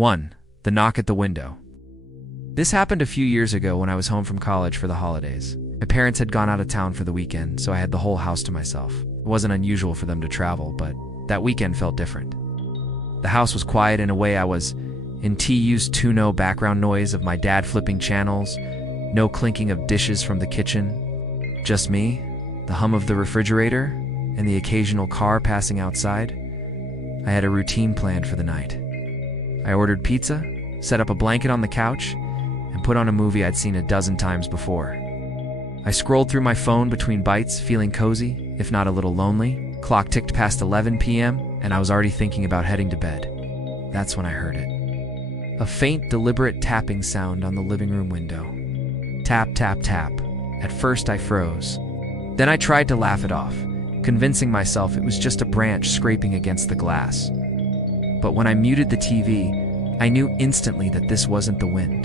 1. The knock at the window. This happened a few years ago when I was home from college for the holidays. My parents had gone out of town for the weekend, so I had the whole house to myself. It wasn't unusual for them to travel, but that weekend felt different. The house was quiet in a way I was in used to no background noise of my dad flipping channels, no clinking of dishes from the kitchen. Just me, the hum of the refrigerator, and the occasional car passing outside. I had a routine planned for the night. I ordered pizza, set up a blanket on the couch, and put on a movie I'd seen a dozen times before. I scrolled through my phone between bites, feeling cozy, if not a little lonely. Clock ticked past 11 p.m., and I was already thinking about heading to bed. That's when I heard it. A faint, deliberate tapping sound on the living room window. Tap, tap, tap. At first I froze. Then I tried to laugh it off, convincing myself it was just a branch scraping against the glass. But when I muted the TV, I knew instantly that this wasn't the wind.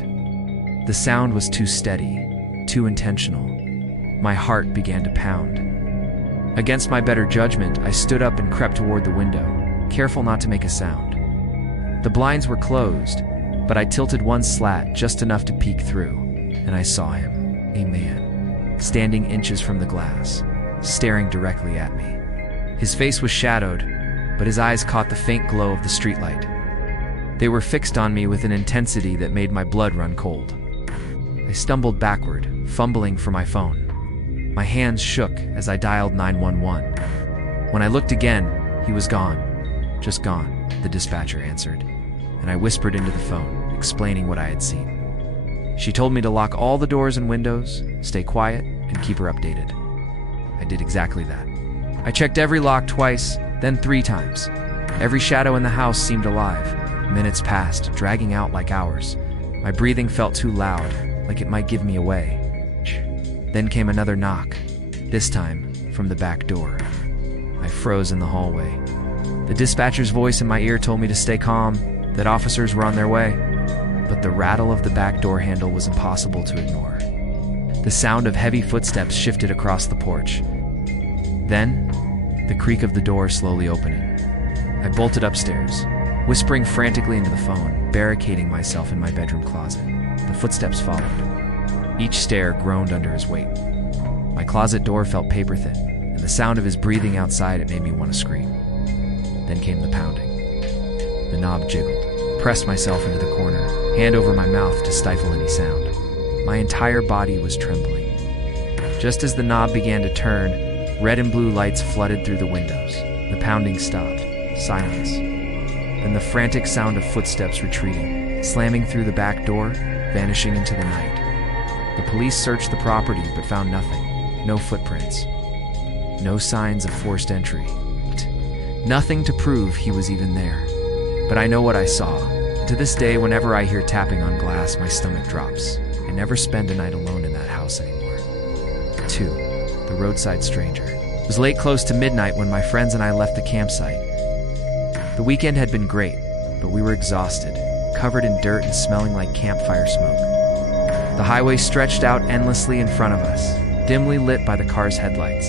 The sound was too steady, too intentional. My heart began to pound. Against my better judgment, I stood up and crept toward the window, careful not to make a sound. The blinds were closed, but I tilted one slat just enough to peek through, and I saw him, a man, standing inches from the glass, staring directly at me. His face was shadowed, but his eyes caught the faint glow of the streetlight. They were fixed on me with an intensity that made my blood run cold. I stumbled backward, fumbling for my phone. My hands shook as I dialed 911. When I looked again, he was gone. Just gone, the dispatcher answered, and I whispered into the phone, explaining what I had seen. She told me to lock all the doors and windows, stay quiet, and keep her updated. I did exactly that. I checked every lock twice, then 3 times. Every shadow in the house seemed alive. Minutes passed, dragging out like hours. My breathing felt too loud, like it might give me away. Then came another knock, this time from the back door. I froze in the hallway. The dispatcher's voice in my ear told me to stay calm, that officers were on their way. But the rattle of the back door handle was impossible to ignore. The sound of heavy footsteps shifted across the porch. Then, the creak of the door slowly opening. I bolted upstairs, whispering frantically into the phone, barricading myself in my bedroom closet. The footsteps followed. Each stair groaned under his weight. My closet door felt paper-thin, and the sound of his breathing outside it made me want to scream. Then came the pounding. The knob jiggled. Pressed myself into the corner, hand over my mouth to stifle any sound. My entire body was trembling. Just as the knob began to turn, red and blue lights flooded through the windows. The pounding stopped. Silence. Then the frantic sound of footsteps retreating, slamming through the back door, vanishing into the night. The police searched the property but found nothing. No footprints. No signs of forced entry. Nothing to prove he was even there. But I know what I saw. To this day, whenever I hear tapping on glass, my stomach drops. I never spend a night alone in that house anymore. 2. The Roadside Stranger. It was late, close to midnight, when my friends and I left the campsite. The weekend had been great, but we were exhausted, covered in dirt and smelling like campfire smoke. The highway stretched out endlessly in front of us, dimly lit by the car's headlights.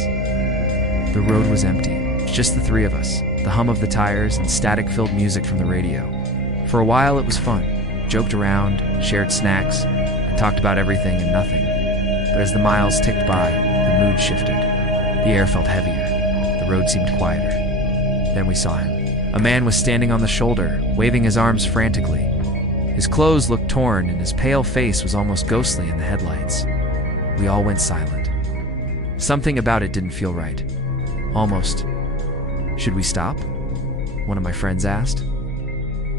The road was empty, just the 3 of us, the hum of the tires and static-filled music from the radio. For a while it was fun. Joked around, shared snacks, and talked about everything and nothing. But as the miles ticked by, the mood shifted. The air felt heavier. The road seemed quieter. Then we saw him. A man was standing on the shoulder, waving his arms frantically. His clothes looked torn, and his pale face was almost ghostly in the headlights. We all went silent. Something about it didn't feel right. Almost. Should we stop? One of my friends asked.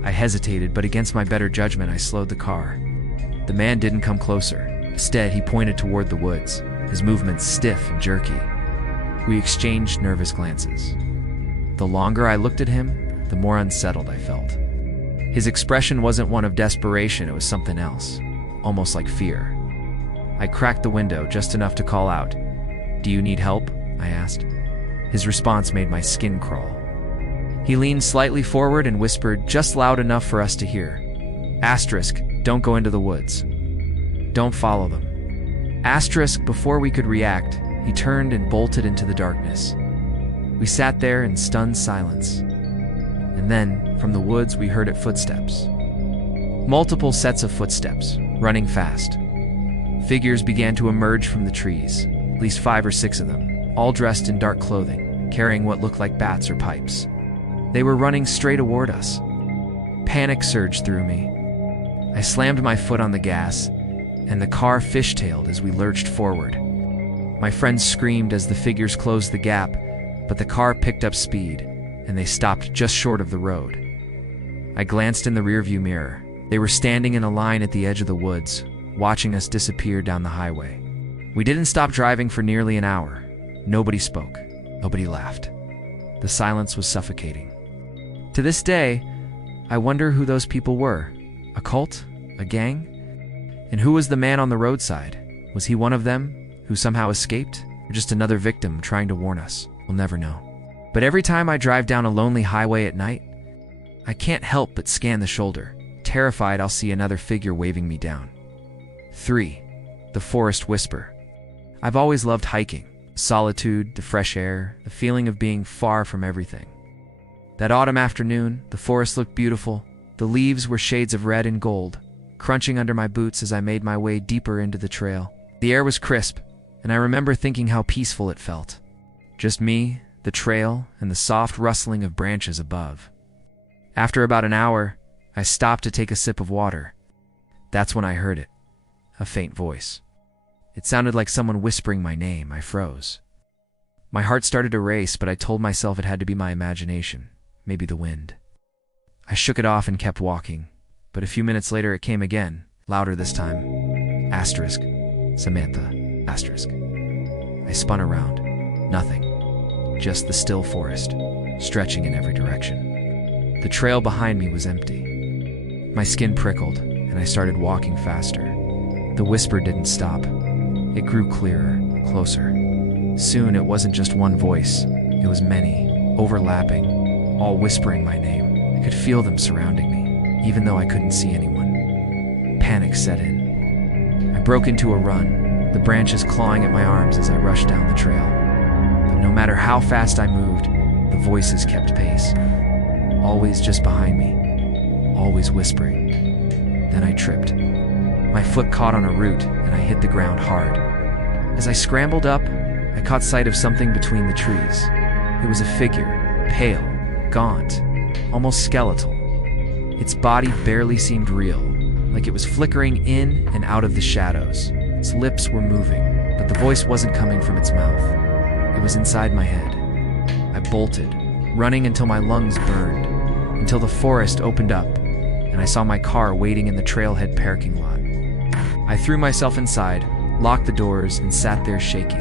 I hesitated, but against my better judgment, I slowed the car. The man didn't come closer. Instead, he pointed toward the woods, his movements stiff and jerky. We exchanged nervous glances. The longer I looked at him, the more unsettled I felt. His expression wasn't one of desperation, it was something else, almost like fear. I cracked the window just enough to call out. "Do you need help?" I asked. His response made my skin crawl. He leaned slightly forward and whispered just loud enough for us to hear. Asterisk, don't go into the woods. Don't follow them. Asterisk, before we could react, he turned and bolted into the darkness. We sat there in stunned silence. And then, from the woods, we heard footsteps. Multiple sets of footsteps, running fast. Figures began to emerge from the trees, at least 5 or 6 of them, all dressed in dark clothing, carrying what looked like bats or pipes. They were running straight toward us. Panic surged through me. I slammed my foot on the gas, and the car fishtailed as we lurched forward. My friends screamed as the figures closed the gap, but the car picked up speed, and they stopped just short of the road. I glanced in the rearview mirror. They were standing in a line at the edge of the woods, watching us disappear down the highway. We didn't stop driving for nearly an hour. Nobody spoke. Nobody laughed. The silence was suffocating. To this day, I wonder who those people were. A cult? A gang? And who was the man on the roadside? Was he one of them, who somehow escaped? Or just another victim trying to warn us? We'll never know. But every time I drive down a lonely highway at night, I can't help but scan the shoulder, terrified I'll see another figure waving me down. 3. The Forest Whisper. I've always loved hiking. Solitude, the fresh air, the feeling of being far from everything. That autumn afternoon, the forest looked beautiful. The leaves were shades of red and gold, crunching under my boots as I made my way deeper into the trail. The air was crisp, and I remember thinking how peaceful it felt. Just me, the trail, and the soft rustling of branches above. After about an hour, I stopped to take a sip of water. That's when I heard it. A faint voice. It sounded like someone whispering my name. I froze. My heart started to race, but I told myself it had to be my imagination, maybe the wind. I shook it off and kept walking, but a few minutes later it came again, louder this time. Asterisk. Samantha. Asterisk. I spun around. Nothing. Just the still forest, stretching in every direction. The trail behind me was empty. My skin prickled, and I started walking faster. The whisper didn't stop. It grew clearer, closer. Soon it wasn't just one voice. It was many, overlapping, all whispering my name. I could feel them surrounding me, even though I couldn't see anyone. Panic set in. I broke into a run, the branches clawing at my arms as I rushed down the trail. But no matter how fast I moved, the voices kept pace. Always just behind me, always whispering. Then I tripped. My foot caught on a root, and I hit the ground hard. As I scrambled up, I caught sight of something between the trees. It was a figure, pale, gaunt, almost skeletal. Its body barely seemed real, like it was flickering in and out of the shadows. Its lips were moving, but the voice wasn't coming from its mouth. It was inside my head. I bolted, running until my lungs burned, until the forest opened up, and I saw my car waiting in the trailhead parking lot. I threw myself inside, locked the doors, and sat there shaking.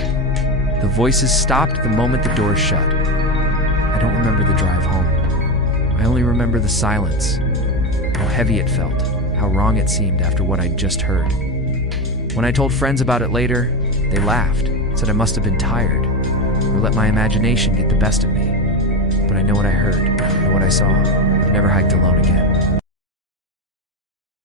The voices stopped the moment the doors shut. I don't remember the drive home. I only remember the silence, how heavy it felt, how wrong it seemed after what I'd just heard. When I told friends about it later, they laughed, said I must have been tired, or let my imagination get the best of me. But I know what I heard, and what I saw. I've never hiked alone again.